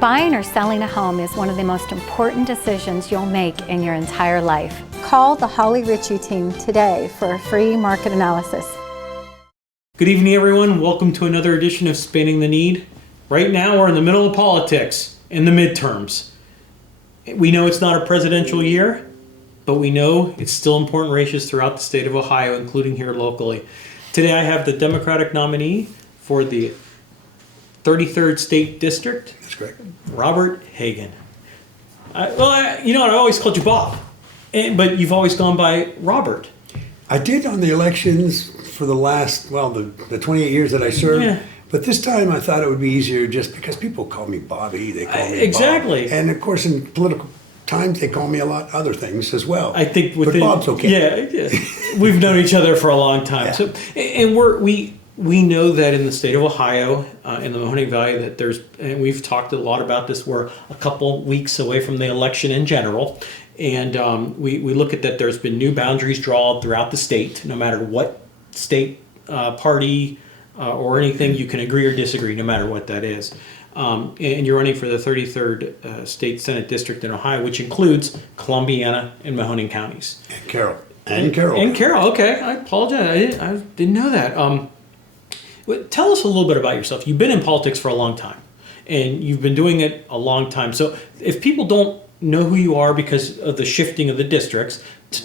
Buying or selling a home is one of the most important decisions you'll make in your entire life. Call the Holly Ritchie team today for a free market analysis. Good evening, everyone. Welcome to another edition of Spinning the Need. Right now, we're in the middle of politics, in the midterms. We know it's not a presidential year, but we know it's still important races throughout the state of Ohio, including here locally. Today, I have the Democratic nominee for the 33rd State District. That's correct. Robert Hagan. You know what? I always called you Bob, but you've always gone by Robert. I did on the elections for the last, the 28 years that I served. Yeah. But this time I thought it would be easier just because people call me Bobby. They call me exactly. Bob. And of course, in political times, they call me a lot other things as well. I think but Bob's okay. Yeah, we've known each other for a long time. Yeah. So, and we know that in the state of Ohio, in the Mahoning Valley, that and we've talked a lot about this, we're a couple weeks away from the election in general. And we look at that there's been new boundaries drawn throughout the state, no matter what state party or anything, you can agree or disagree, no matter what that is. And you're running for the 33rd State Senate District in Ohio, which includes Columbiana and Mahoning counties. And Carroll. And Carroll. And Carroll, okay. I apologize. I didn't know that. Tell us a little bit about yourself. You've been in politics for a long time, and you've been doing it a long time. So if people don't know who you are because of the shifting of the districts,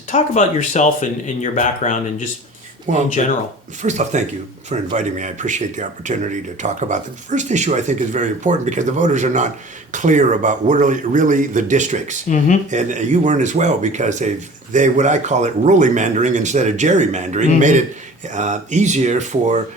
talk about yourself and your background and just in general. First off, thank you for inviting me. I appreciate the opportunity to talk about the first issue. I think is very important because the voters are not clear about what are really the districts. Mm-hmm. And you weren't as well because they what I call it rulimandering instead of gerrymandering, made it easier for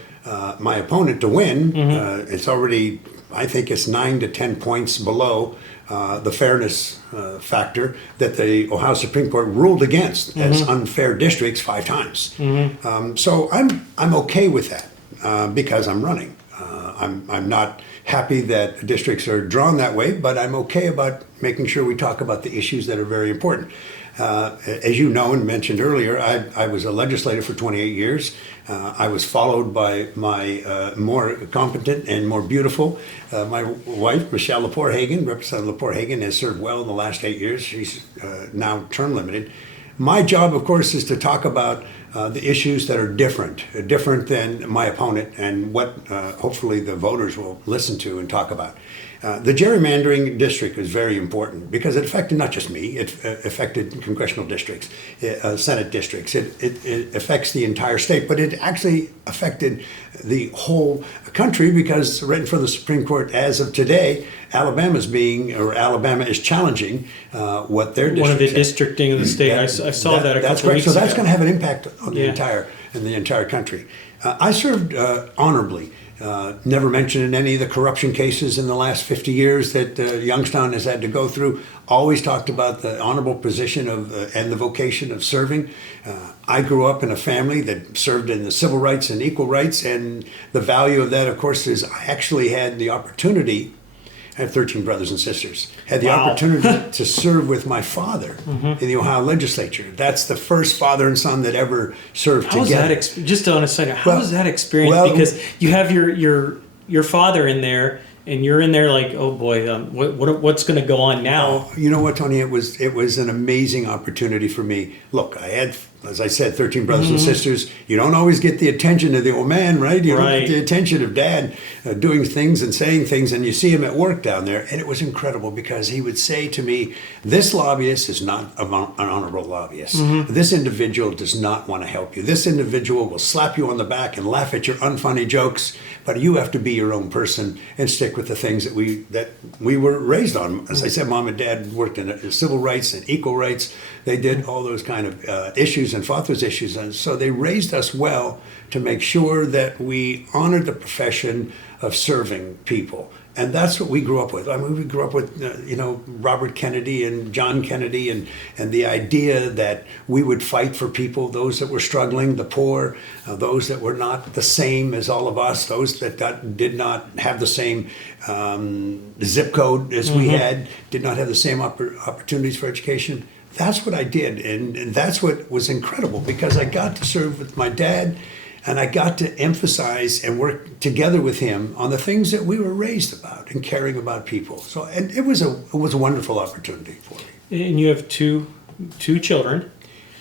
my opponent to win. Mm-hmm. It's already, I think it's 9 to 10 points below the fairness factor that the Ohio Supreme Court ruled against as unfair districts 5 times. Mm-hmm. So I'm okay with that because I'm running. I'm not happy that districts are drawn that way, but I'm okay about making sure we talk about the issues that are very important. As you know and mentioned earlier, I was a legislator for 28 years. I was followed by my more competent and more beautiful, my wife, Michelle Lepore Hagan. Representative Lepore Hagan has served well in the last 8 years. She's now term limited. My job, of course, is to talk about the issues that are different than my opponent and what hopefully the voters will listen to and talk about. The gerrymandering district is very important because it affected not just me, it affected congressional districts, Senate districts, it affects the entire state, but it actually affected the whole country because right in front of the Supreme Court as of today, Alabama is challenging what their district. One of the districting of the state. I saw that a couple weeks ago. So that's going to have an impact on the entire country. I served honorably. Never mentioned in any of the corruption cases in the last 50 years that Youngstown has had to go through. Always talked about the honorable position of and the vocation of serving. I grew up in a family that served in the civil rights and equal rights, and the value of that, of course, is I actually had the opportunity. I have 13 brothers and sisters. Had the opportunity to serve with my father in the Ohio legislature. That's the first father and son that ever served together. Just on a second, how was that experience? Because you have your father in there, and you're in there like, oh boy, what's going to go on now? You know what, Tony? It was an amazing opportunity for me. Look, I had, as I said, 13 brothers and sisters. You don't always get the attention of the old man, right? You don't get the attention of Dad doing things and saying things, and you see him at work down there. And it was incredible because he would say to me, this lobbyist is not an honorable lobbyist. This individual does not want to help you. This individual will slap you on the back and laugh at your unfunny jokes, but you have to be your own person and stick with the things that we were raised on. As I said, Mom and Dad worked in civil rights and equal rights. They did all those kind of issues and fought those issues. And so they raised us well to make sure that we honored the profession of serving people. And that's what we grew up with. I mean, we grew up with, Robert Kennedy and John Kennedy and the idea that we would fight for people, those that were struggling, the poor, those that were not the same as all of us, those that did not have the same zip code as we had, did not have the same opportunities for education. That's what I did, and that's what was incredible because I got to serve with my dad And I got to emphasize and work together with him on the things that we were raised about and caring about people. So, and it was a wonderful opportunity for me. And you have two children.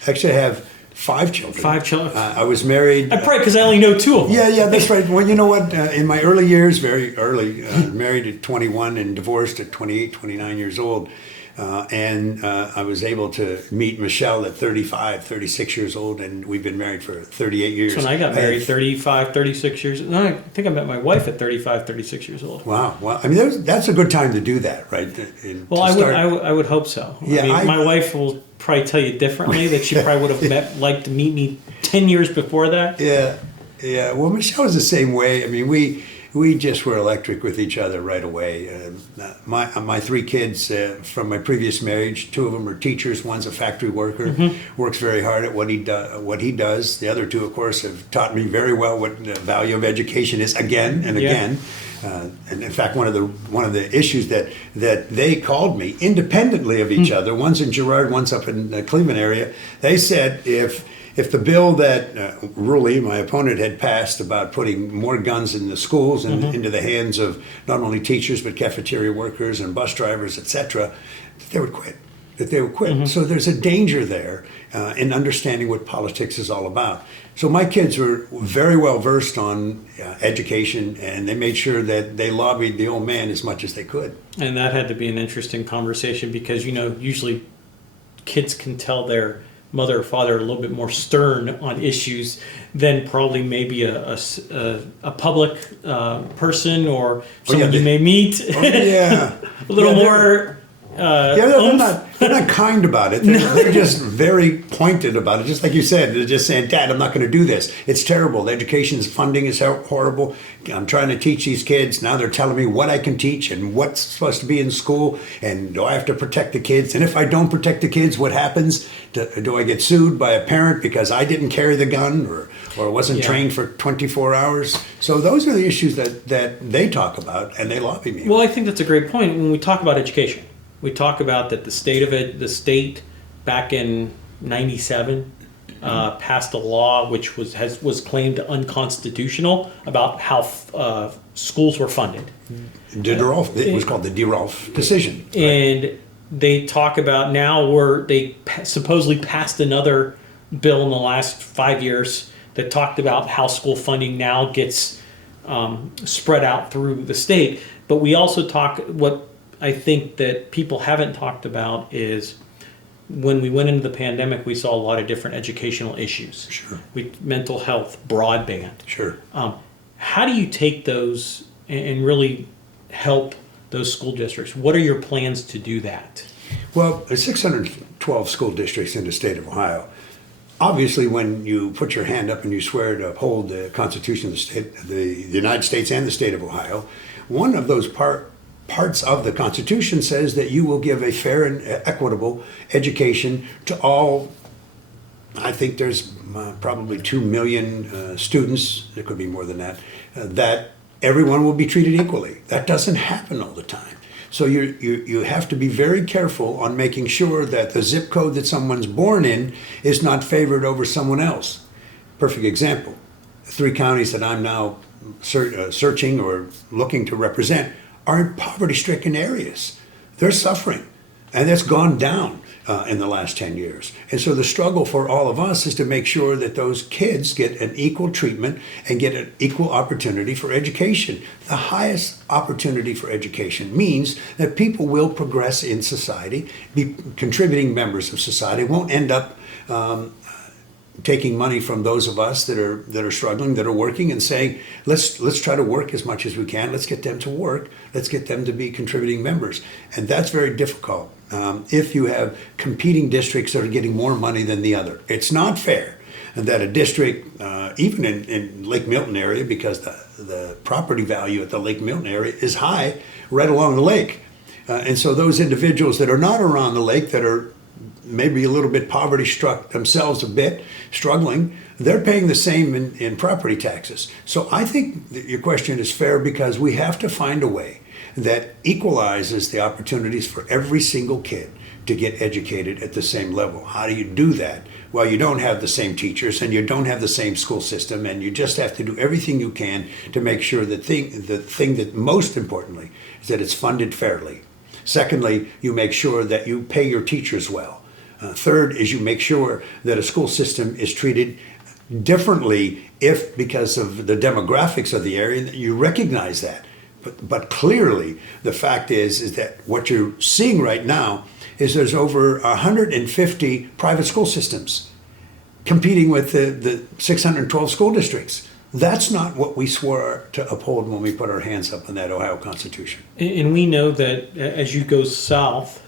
Actually, I have 5 children. 5 children. I was married. I pray because I only know 2 of them. Yeah, that's right. Well, you know what? In my early years, very early, married at 21 and divorced at 28, 29 years old. And I was able to meet Michelle at 35, 36 years old, and we've been married for 38 years. So when I got married, 35, 36 years. No, I think I met my wife at 35, 36 years old. Wow. Well, I mean, that's a good time to do that, right? Well, I would hope so. Yeah, I mean, my wife will probably tell you differently that she probably would have liked to meet me 10 years before that. Yeah. Well, Michelle was the same way. I mean, we just were electric with each other right away. My 3 kids from my previous marriage, 2 of them are teachers. One's a factory worker, works very hard at what he does. The other 2, of course, have taught me very well what the value of education is again and again. And in fact, one of the issues that they called me independently of each other. One's in Girard, one's up in the Cleveland area. They said if the bill that Ruley, my opponent, had passed about putting more guns in the schools and into the hands of not only teachers but cafeteria workers and bus drivers, etc., they would quit. So there's a danger there in understanding what politics is all about. So my kids were very well versed on education, and they made sure that they lobbied the old man as much as they could. And that had to be an interesting conversation because, usually kids can tell their mother or father a little bit more stern on issues than probably maybe a public person or someone you may meet. A little more. They're not kind about it. They're just very pointed about it. Just like you said, they're just saying, "Dad, I'm not going to do this. It's terrible. The education's funding is horrible. I'm trying to teach these kids. Now they're telling me what I can teach and what's supposed to be in school. And do I have to protect the kids? And if I don't protect the kids, what happens? Do I get sued by a parent because I didn't carry the gun or wasn't trained for 24 hours?" So those are the issues that they talk about and they lobby me. Well, I think that's a great point when we talk about education. We talk about that the state back in '97 passed a law which was claimed unconstitutional about how schools were funded. It was called the DeRolf decision. Right? And they talk about now they supposedly passed another bill in the last 5 years that talked about how school funding now gets spread out through the state. But we also what I think that people haven't talked about is when we went into the pandemic, we saw a lot of different educational issues. Sure. Mental health, broadband. Sure. How do you take those and really help those school districts? What are your plans to do that? Well, there's 612 school districts in the state of Ohio. Obviously, when you put your hand up and you swear to uphold the Constitution of the United States and the state of Ohio, one of those parts of the Constitution says that you will give a fair and equitable education to all. I think there's probably 2 million students, there could be more than that, that everyone will be treated equally. That doesn't happen all the time. So you have to be very careful on making sure that the zip code that someone's born in is not favored over someone else. Perfect example, 3 counties that I'm now searching or looking to represent are in poverty-stricken areas. They're suffering, and that's gone down in the last 10 years. And so the struggle for all of us is to make sure that those kids get an equal treatment and get an equal opportunity for education. The highest opportunity for education means that people will progress in society, be contributing members of society, won't end up taking money from those of us that are struggling, that are working, and saying, let's try to work as much as we can. Let's get them to work. Let's get them to be contributing members. And that's very difficult if you have competing districts that are getting more money than the other. It's not fair that a district, even in Lake Milton area, because the property value at the Lake Milton area is high right along the lake. And so those individuals that are not around the lake, that are maybe a little bit poverty struck themselves a bit, struggling, they're paying the same in property taxes. So I think that your question is fair because we have to find a way that equalizes the opportunities for every single kid to get educated at the same level. How do you do that? well, you don't have the same teachers and you don't have the same school system, and you just have to do everything you can to make sure that the thing that most importantly is that it's funded fairly. Secondly, you make sure that you pay your teachers well. Third is you make sure that a school system is treated differently if, because of the demographics of the area, you recognize that. But clearly, the fact is that what you're seeing right now is there's over 150 private school systems competing with the 612 school districts. That's not what we swore to uphold when we put our hands up on that Ohio Constitution. And we know that as you go south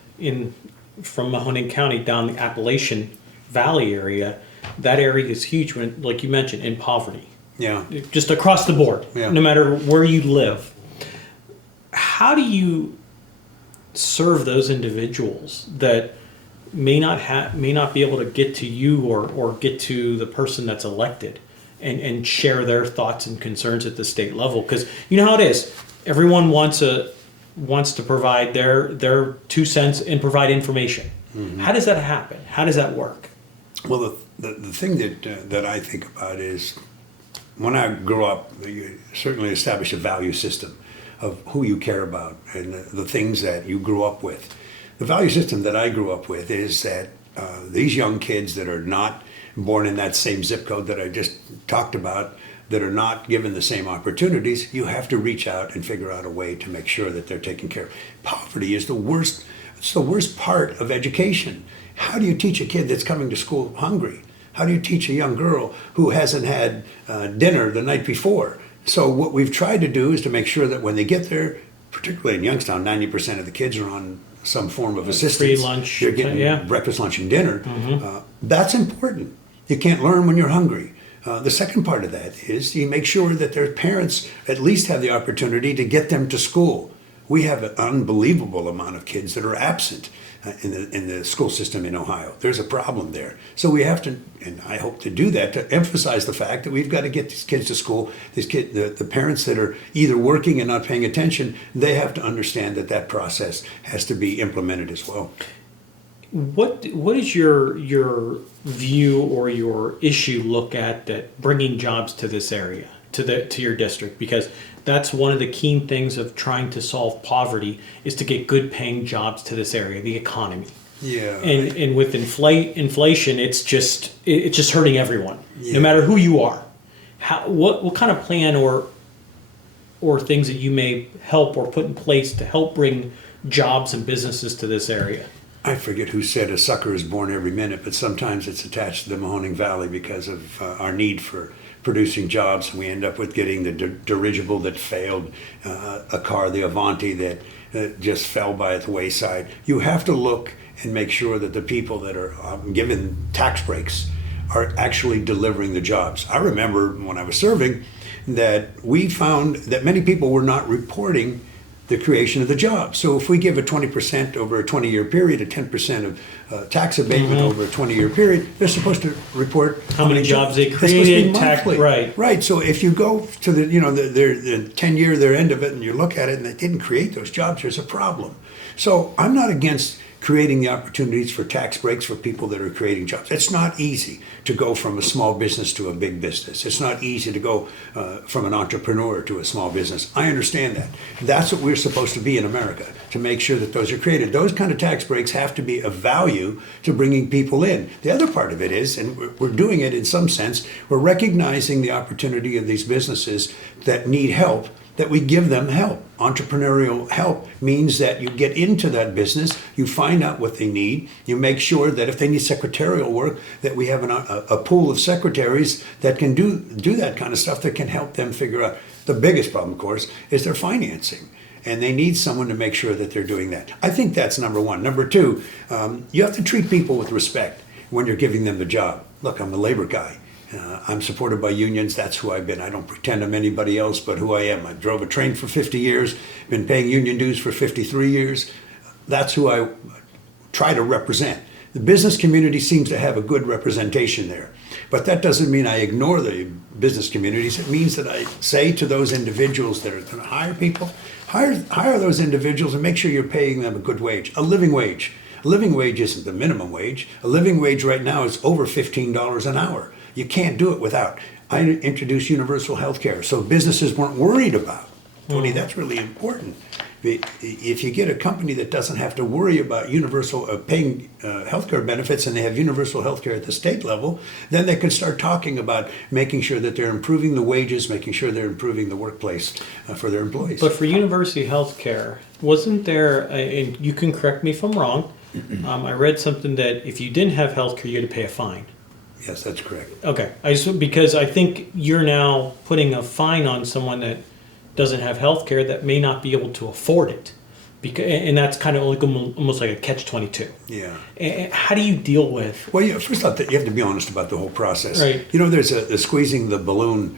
from Mahoning County down the Appalachian Valley area, that area is huge, when, like you mentioned, in poverty. Yeah. Just across the board, Yeah. no matter where you live. How do you serve those individuals that may not be able to get to you or get to the person that's elected and share their thoughts and concerns at the state level? Because you know how it is. Everyone wants to provide their 2 cents and provide information. Mm-hmm. How does that happen? How does that work? Well, the thing that I think about is when I grew up, you certainly established a value system of who you care about and the things that you grew up with. The value system that I grew up with is that these young kids that are not born in that same zip code that I just talked about, that are not given the same opportunities, you have to reach out and figure out a way to make sure that they're taken care of. Poverty is the worst. It's the worst part of education. How do you teach a kid that's coming to school hungry? How do you teach a young girl who hasn't had dinner the night before? So what we've tried to do is to make sure that when they get there, particularly in Youngstown, 90% of the kids are on some form of assistance. Free lunch. They're getting breakfast, lunch, and dinner. Mm-hmm. That's important. You can't learn when you're hungry. The second part of that is you make sure that their parents at least have the opportunity to get them to school. We have an unbelievable amount of kids that are absent in the school system in Ohio. There's a problem there. So we have to, and I hope to do that, to emphasize the fact that we've got to get these kids to school. The parents that are either working and not paying attention, they have to understand that process has to be implemented as well. What is your view or your issue look at that bringing jobs to this area, to your district? Because that's one of the key things of trying to solve poverty is to get good paying jobs to this area, the economy. Yeah. And with inflation, it's just hurting everyone, no matter who you are. What kind of plan or things that you may help or put in place to help bring jobs and businesses to this area? I forget who said a sucker is born every minute, but sometimes it's attached to the Mahoning Valley because of our need for producing jobs. We end up with getting the dirigible that failed, a car, the Avanti, that just fell by the wayside. You have to look and make sure that the people that are given tax breaks are actually delivering the jobs. I remember when I was serving that we found that many people were not reporting the creation of the job. So if we give a 20% over a 20-year period, a 10% of tax abatement over a 20-year period, they're supposed to report how many jobs they That's supposed to be created, monthly. right. So if you go to the 10-year, their end of it, and you look at it and they didn't create those jobs, there's a problem. So I'm not against creating the opportunities for tax breaks for people that are creating jobs. It's not easy to go from a small business to a big business. It's not easy to go from an entrepreneur to a small business. I understand that. That's what we're supposed to be in America, to make sure that those are created. Those kind of tax breaks have to be of value to bringing people in. The other part of it is, and we're doing it in some sense, we're recognizing the opportunity of these businesses that need help, that we give them help. Entrepreneurial help means that you get into that business, you find out what they need, you make sure that if they need secretarial work, that we have a pool of secretaries that can do that kind of stuff, that can help them figure out. The biggest problem, of course, is their financing. And they need someone to make sure that they're doing that. I think that's number one. Number two, you have to treat people with respect when you're giving them the job. Look, I'm a labor guy. I'm supported by unions. That's who I've been. I don't pretend I'm anybody else but who I am. I drove a train for 50 years, been paying union dues for 53 years. That's who I try to represent. The business community seems to have a good representation there. But that doesn't mean I ignore the business communities. It means that I say to those individuals that are going to hire people, hire those individuals and make sure you're paying them a good wage, a living wage. living wage isn't the minimum wage. A living wage right now is over $15 an hour. You can't do it without. I introduced universal health care, so businesses weren't worried about. Tony, that's really important. If you get a company that doesn't have to worry about universal paying healthcare benefits, and they have universal healthcare at the state level, then they can start talking about making sure that they're improving the wages, making sure they're improving the workplace for their employees. But for university healthcare, wasn't there, and you can correct me if I'm wrong, I read something that if you didn't have healthcare, you had to pay a fine. Yes, that's correct. Okay, because I think you're now putting a fine on someone that doesn't have health care that may not be able to afford it. And that's kind of like almost like a catch-22. Yeah. And how do you deal with... Well, first off, you have to be honest about the whole process. Right. You know, there's a squeezing the balloon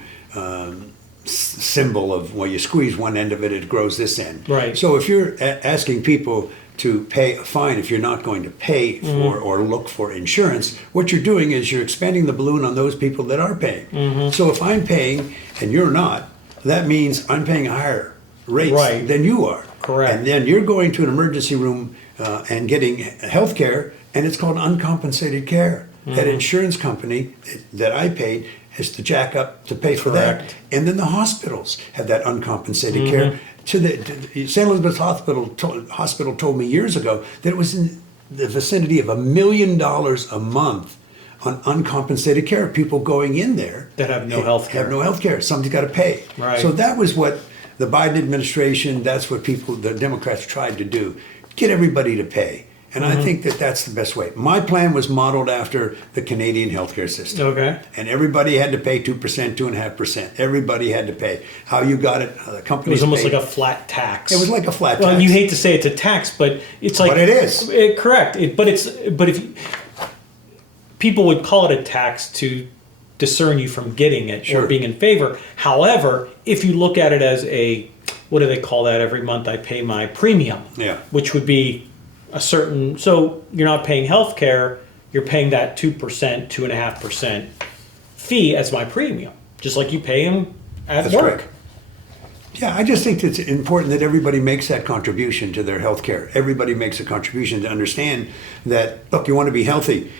symbol of, well, you squeeze one end of it, it grows this end. Right. So if you're asking people to pay a fine if you're not going to pay for or look for insurance, what you're doing is you're expanding the balloon on those people that are paying. So if I'm paying and you're not, that means I'm paying higher rates than you are. Correct. And then you're going to an emergency room and getting health care, and it's called uncompensated care. That insurance company that I paid has to jack up to pay for that. And then the hospitals have that uncompensated care. The St. Elizabeth's Hospital told me years ago that it was in the vicinity of $1 million a month on uncompensated care. People going in there that have no health care. Have no health care. Somebody's got to pay. Right. So that was what the Biden administration, that's what the Democrats tried to do. Get everybody to pay. And I think that that's the best way. My plan was modeled after the Canadian healthcare system. Okay. And everybody had to pay 2%, 2.5%. Everybody had to pay. How you got it, the companies It was almost paid. like a flat tax. It was like a flat tax. Well, and you hate to say it's a tax, but it's like... But it is. Correct. But if people would call it a tax to discern you from getting it or being in favor. However, if you look at it as a, what do they call that? Every month I pay my premium. Yeah. Which would be a certain, so you're not paying health care, you're paying that 2%, 2.5% fee as my premium. Just like you pay them at That's work. correct. Yeah, I just think it's important that everybody makes that contribution to their health care. Everybody makes a contribution to understand that, look, you want to be healthy.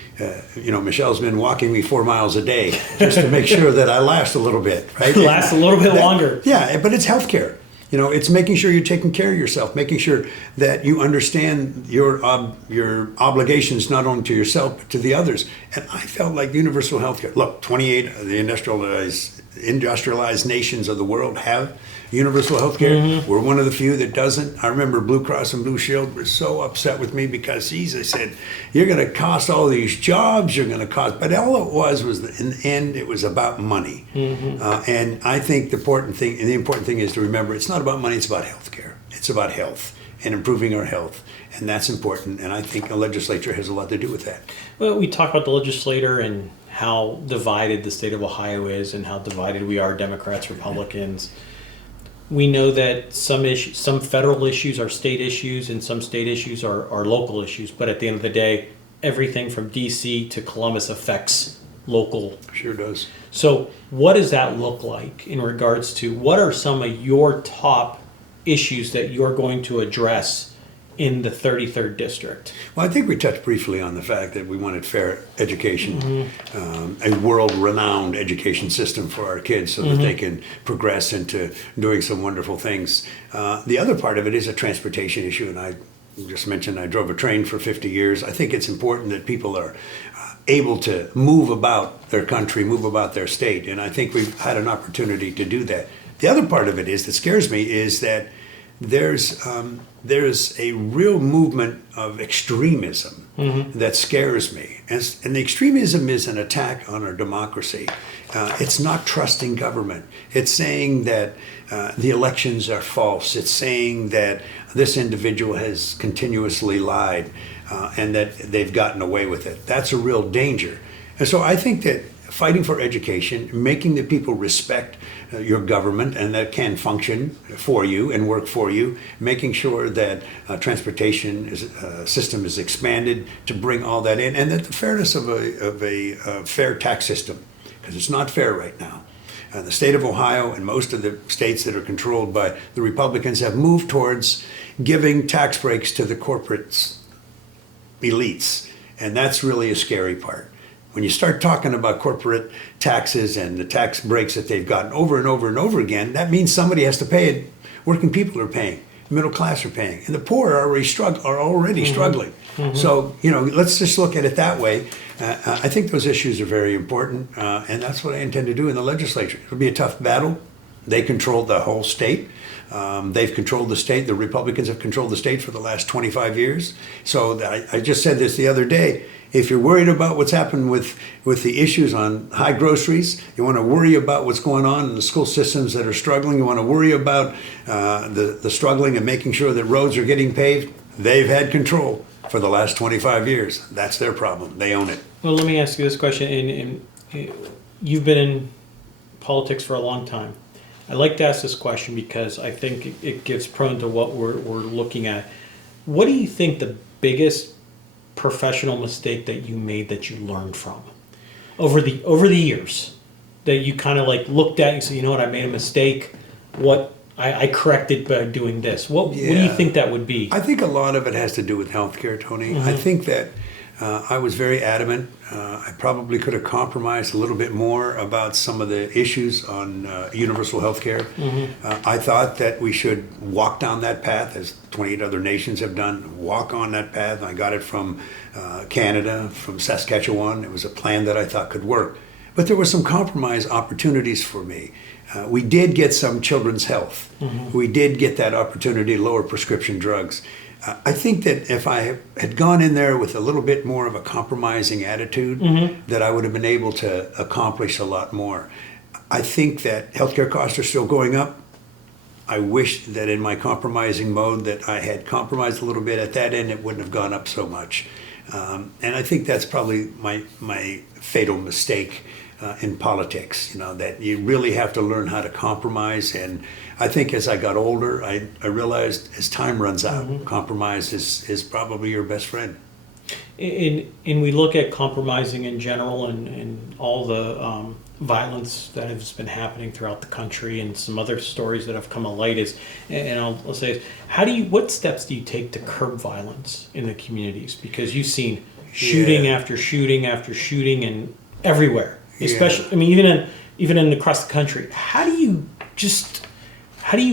Michelle's been walking me 4 miles a day just to make sure that I last a little bit, right? Last a little bit longer. Yeah, but it's health care. It's making sure you're taking care of yourself, making sure that you understand your obligations not only to yourself but to the others. And I felt like universal health care. Look, 28 of the industrialized nations of the world have universal health care. We're one of the few that doesn't. I remember Blue Cross and Blue Shield were so upset with me because, I said, you're going to cost all these jobs, you're going to cost, but all it was in the end, it was about money. And I think the important thing is to remember, it's not about money, it's about health care. It's about health and improving our health. And that's important. And I think the legislature has a lot to do with that. Well, we talk about the legislator and how divided the state of Ohio is and how divided we are, Democrats, Republicans. We know that some federal issues are state issues and some state issues are local issues. But at the end of the day, everything from D.C. to Columbus affects local. Sure does. So what does that look like in regards to what are some of your top issues that you're going to address in the 33rd district? Well, I think we touched briefly on the fact that we wanted fair education, a world-renowned education system for our kids so that they can progress into doing some wonderful things. The other part of it is a transportation issue, and I just mentioned I drove a train for 50 years. I think it's important that people are able to move about their country, move about their state, and I think we've had an opportunity to do that. The other part of it that scares me is that there's a real movement of extremism that scares me. And the extremism is an attack on our democracy. It's not trusting government. It's saying that the elections are false. It's saying that this individual has continuously lied and that they've gotten away with it. That's a real danger. And so I think that fighting for education, making the people respect your government and that can function for you and work for you, making sure that transportation system is expanded to bring all that in, and that the fairness of a fair tax system, because it's not fair right now. The state of Ohio and most of the states that are controlled by the Republicans have moved towards giving tax breaks to the corporates. elites. And that's really a scary part. When you start talking about corporate taxes and the tax breaks that they've gotten over and over and over again, that means somebody has to pay it. Working people are paying, middle class are paying, and the poor are already struggling. So, let's just look at it that way. I think those issues are very important, and that's what I intend to do in the legislature. It'll be a tough battle. They control the whole state. They've controlled the state. The Republicans have controlled the state for the last 25 years. So I just said this the other day. If you're worried about what's happened with the issues on high groceries, you want to worry about what's going on in the school systems that are struggling, you want to worry about the struggling and making sure that roads are getting paved, they've had control for the last 25 years. That's their problem. They own it. Well, let me ask you this question. And you've been in politics for a long time. I like to ask this question because I think it gives prone to what we're looking at. What do you think the biggest professional mistake that you made that you learned from over the years, that you kind of like looked at and said, you know what, I made a mistake. What I corrected by doing this. What do you think that would be? I think a lot of it has to do with healthcare, Tony. I think that I was very adamant. I probably could have compromised a little bit more about some of the issues on universal health care. I thought that we should walk down that path, as 28 other nations have done, walk on that path. I got it from Canada, from Saskatchewan. It was a plan that I thought could work. But there were some compromise opportunities for me. We did get some children's health. We did get that opportunity to lower prescription drugs. I think that if I had gone in there with a little bit more of a compromising attitude, that I would have been able to accomplish a lot more. I think that healthcare costs are still going up. I wish that in my compromising mode that I had compromised a little bit at that end, it wouldn't have gone up so much. And I think that's probably my fatal mistake in politics, that you really have to learn how to compromise. And I think as I got older, I realized as time runs out, compromise is probably your best friend. And we look at compromising in general and all the violence that has been happening throughout the country, and some other stories that have come to light and I'll say, what steps do you take to curb violence in the communities? Because you've seen shooting after shooting after shooting and everywhere. Especially, I mean, even across the country. How do you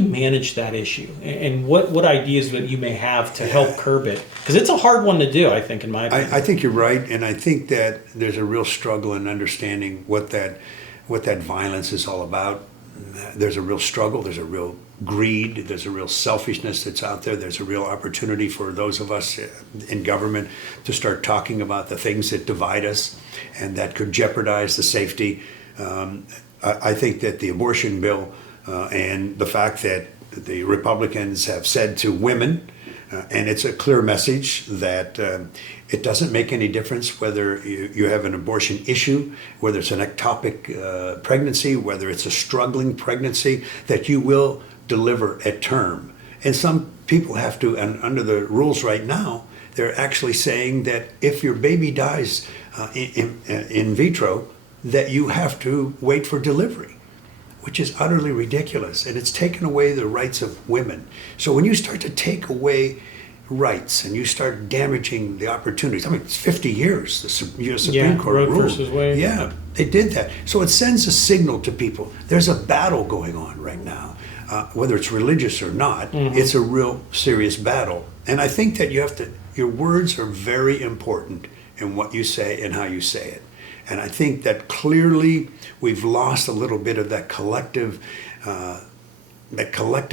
manage that issue? And what ideas that you may have to help curb it? Because it's a hard one to do, I think, in my opinion. I think you're right, and I think that there's a real struggle in understanding what that violence is all about. There's a real struggle. There's a real greed. There's a real selfishness that's out there. There's a real opportunity for those of us in government to start talking about the things that divide us and that could jeopardize the safety. I think that the abortion bill and the fact that the Republicans have said to women, and it's a clear message that it doesn't make any difference whether you have an abortion issue, whether it's an ectopic pregnancy, whether it's a struggling pregnancy, that you will deliver at term. And some people have to, and under the rules right now, they're actually saying that if your baby dies in vitro, that you have to wait for delivery, which is utterly ridiculous. And it's taken away the rights of women. So when you start to take away rights and you start damaging the opportunities, I mean, it's 50 years, the U.S. Supreme Court Roe ruled. versus Wade. Yeah, they did that. So it sends a signal to people. There's a battle going on right now. Whether it's religious or not, it's a real serious battle. And I think that your words are very important in what you say and how you say it. And I think that clearly we've lost a little bit of that collective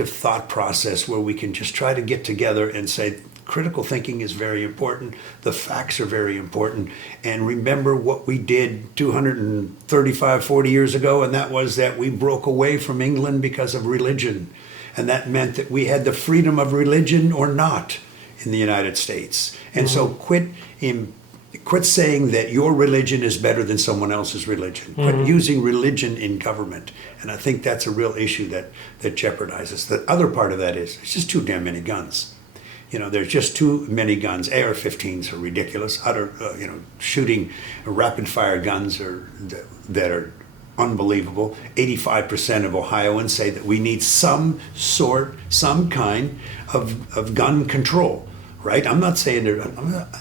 thought process where we can just try to get together and say, critical thinking is very important. The facts are very important. And remember what we did 235, 40 years ago, and that was that we broke away from England because of religion. And that meant that we had the freedom of religion or not in the United States. And so quit saying that your religion is better than someone else's religion. Quit using religion in government. And I think that's a real issue that jeopardizes. The other part of that is it's just too damn many guns. There's just too many guns. AR-15s are ridiculous. Shooting rapid-fire guns that are unbelievable. 85% of Ohioans say that we need some kind of gun control. right? I'm not saying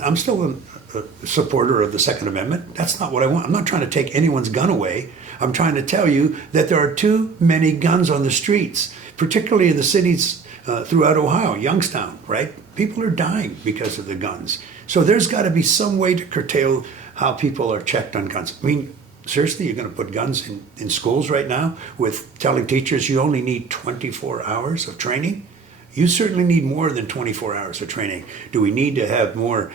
I'm still a supporter of the Second Amendment. That's not what I want. I'm not trying to take anyone's gun away. I'm trying to tell you that there are too many guns on the streets, particularly in the cities throughout Ohio, Youngstown, right? People are dying because of the guns. So there's got to be some way to curtail how people are checked on guns. I mean, seriously, you're going to put guns in schools right now with telling teachers you only need 24 hours of training? You certainly need more than 24 hours of training. Do we need to have more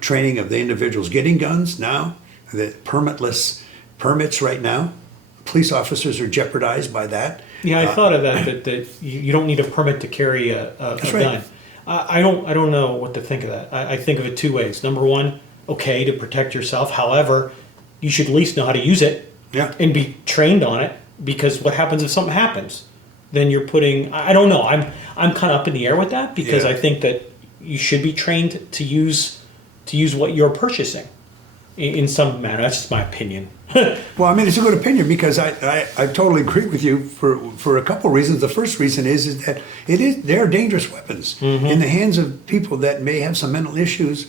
training of the individuals getting guns now? The permits right now, police officers are jeopardized by that. Yeah, I thought of that you don't need a permit to carry a That's gun. right. I don't know what to think of that. I think of it two ways. Number one, okay, to protect yourself. However, you should at least know how to use it and be trained on it, because what happens if something happens? Then you're putting, I don't know, I'm kind of up in the air with that, because I think that you should be trained to use what you're purchasing in some manner. That's just my opinion. Well, I mean, it's a good opinion, because I totally agree with you for a couple reasons. The first reason is that they're dangerous weapons in the hands of people that may have some mental issues,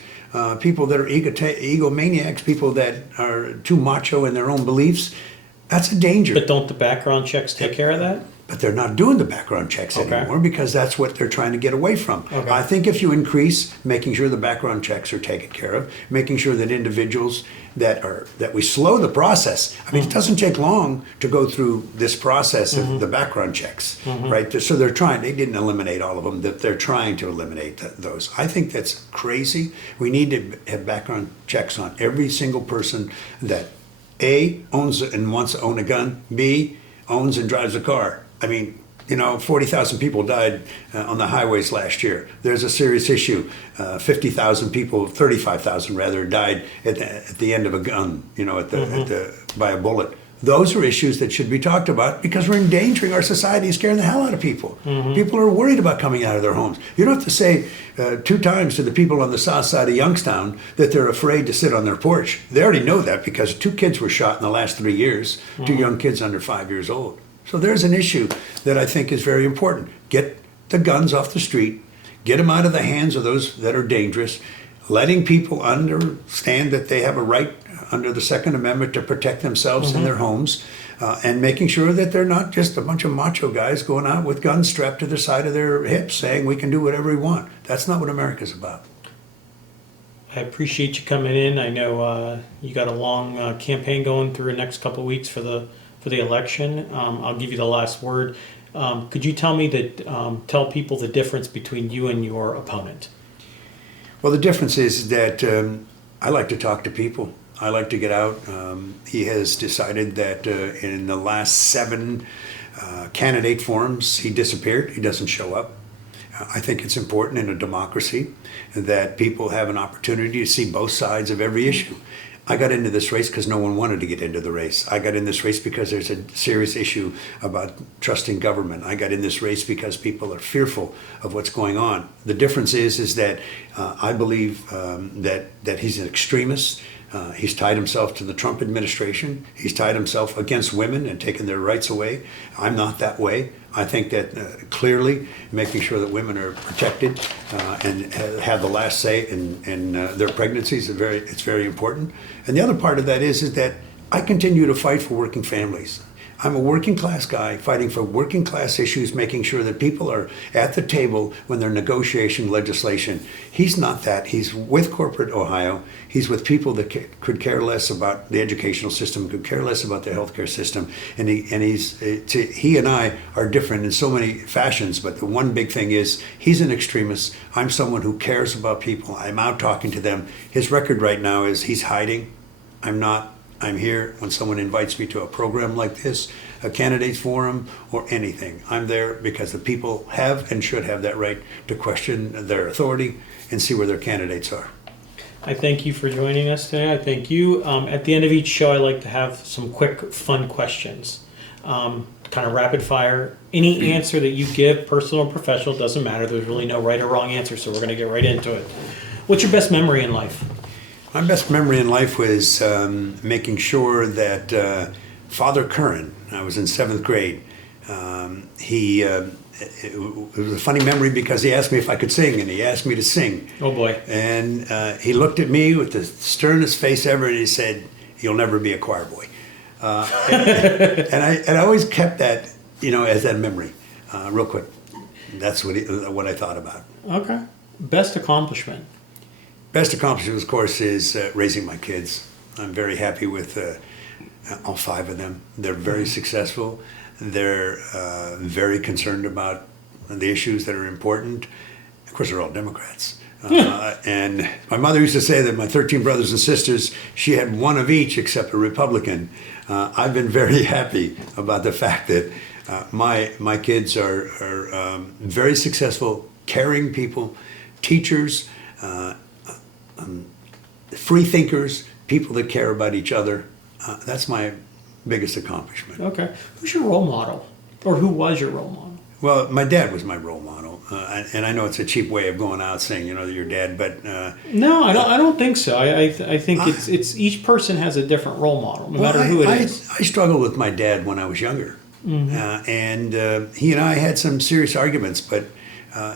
people that are egomaniacs, people that are too macho in their own beliefs. That's a danger. But don't the background checks take care of that? But they're not doing the background checks anymore, because that's what they're trying to get away from. Okay. I think if you increase making sure the background checks are taken care of, making sure that individuals that we slow the process. I mean, it doesn't take long to go through this process of the background checks, right? So they didn't eliminate all of them, that they're trying to eliminate those. I think that's crazy. We need to have background checks on every single person that A, owns and wants to own a gun, B, owns and drives a car. I mean, 40,000 people died on the highways last year. There's a serious issue. 50,000 people, 35,000 rather, died at the end of a gun, by a bullet. Those are issues that should be talked about, because we're endangering our society, scaring the hell out of people. People are worried about coming out of their homes. You don't have to say 2 times to the people on the south side of Youngstown that they're afraid to sit on their porch. They already know that, because 2 kids were shot in the last 3 years, 2 young kids under 5 years old. So there's an issue that I think is very important. Get the guns off the street, get them out of the hands of those that are dangerous, letting people understand that they have a right under the Second Amendment to protect themselves in their homes, and making sure that they're not just a bunch of macho guys going out with guns strapped to the side of their hips saying we can do whatever we want. That's not what America's about. I appreciate you coming in. I know you got a long campaign going through the next couple of weeks for the election. I'll give you the last word. Could you tell people the difference between you and your opponent? Well, the difference is that I like to talk to people. I like to get out. He has decided that in the last 7 candidate forums, he disappeared. He doesn't show up. I think it's important in a democracy that people have an opportunity to see both sides of every issue. I got into this race because no one wanted to get into the race. I got in this race because there's a serious issue about trusting government. I got in this race because people are fearful of what's going on. The difference is that I believe that he's an extremist. He's tied himself to the Trump administration. He's tied himself against women and taken their rights away. I'm not that way. I think that clearly making sure that women are protected and have the last say in their pregnancies it's very important. And the other part of that is that I continue to fight for working families. I'm a working class guy fighting for working class issues, making sure that people are at the table when they're negotiating legislation. He's not that. He's with corporate Ohio. He's with people that could care less about the educational system, could care less about the healthcare system. And he and I are different in so many fashions, but the one big thing is he's an extremist. I'm someone who cares about people. I'm out talking to them. His record right now is he's hiding. I'm not. I'm here when someone invites me to a program like this, a candidates forum, or anything. I'm there because the people have and should have that right to question their authority and see where their candidates are. I thank you for joining us today. I thank you. At the end of each show, I like to have some quick, fun questions, kind of rapid fire. Any answer that you give, personal or professional, doesn't matter. There's really no right or wrong answer, so we're going to get right into it. What's your best memory in life? My best memory in life was making sure that Father Curran, I was in 7th grade, he it was a funny memory because he asked me if I could sing, and he asked me to sing. Oh boy. And he looked at me with the sternest face ever, and he said, "You'll never be a choir boy." And I always kept that, as that memory. Real quick, that's what I thought about. Okay. Best accomplishment. Best accomplishment, of course, is raising my kids. I'm very happy with all 5 of them. They're very successful. They're very concerned about the issues that are important. Of course, they're all Democrats. And my mother used to say that my 13 brothers and sisters, she had one of each except a Republican. I've been very happy about the fact that my kids are very successful, caring people, teachers, free thinkers, people that care about each other. That's my biggest accomplishment. Okay. Who's your role model? Or who was your role model? Well, my dad was my role model. And I know it's a cheap way of going out saying, your dad, but... No, I don't think so. I think it's each person has a different role model, no matter who it is. I struggled with my dad when I was younger. Mm-hmm. And he and I had some serious arguments, but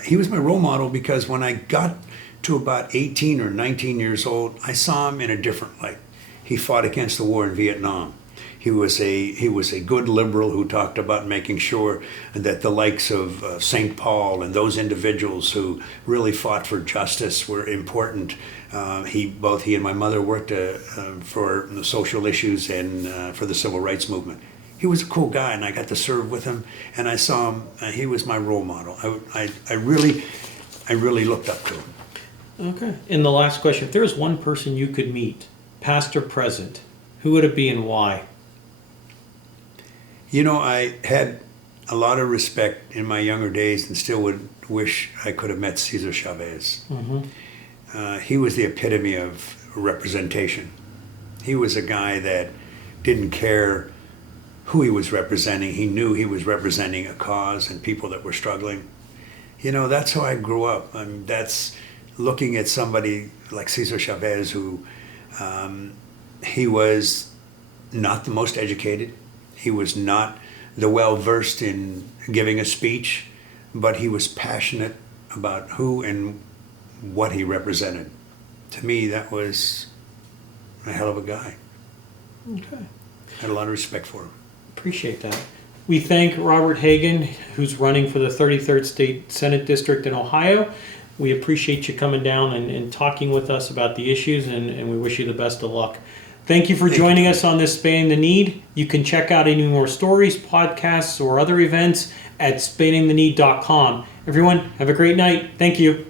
he was my role model because when I got to about 18 or 19 years old, I saw him in a different light. He fought against the war in Vietnam. He was a good liberal who talked about making sure that the likes of St. Paul and those individuals who really fought for justice were important. Both he and my mother worked for the social issues and for the civil rights movement. He was a cool guy, and I got to serve with him, and I saw him. He was my role model. I really looked up to him. Okay. And the last question: if there was one person you could meet, past or present, who would it be and why? I had a lot of respect in my younger days and still would wish I could have met Cesar Chavez. Mm-hmm. He was the epitome of representation. He was a guy that didn't care who he was representing. He knew he was representing a cause and people that were struggling. That's how I grew up. I mean, that's looking at somebody like Cesar Chavez who he was not the most educated. He was not the well-versed in giving a speech, but he was passionate about who and what he represented. To me, that was a hell of a guy. Okay. I had a lot of respect for him. Appreciate that. We thank Robert Hagan, who's running for the 33rd State Senate District in Ohio. We appreciate you coming down and talking with us about the issues, and we wish you the best of luck. Thank you for joining us on this Spanning the Need. You can check out any more stories, podcasts, or other events at spanningtheneed.com. Everyone, have a great night. Thank you.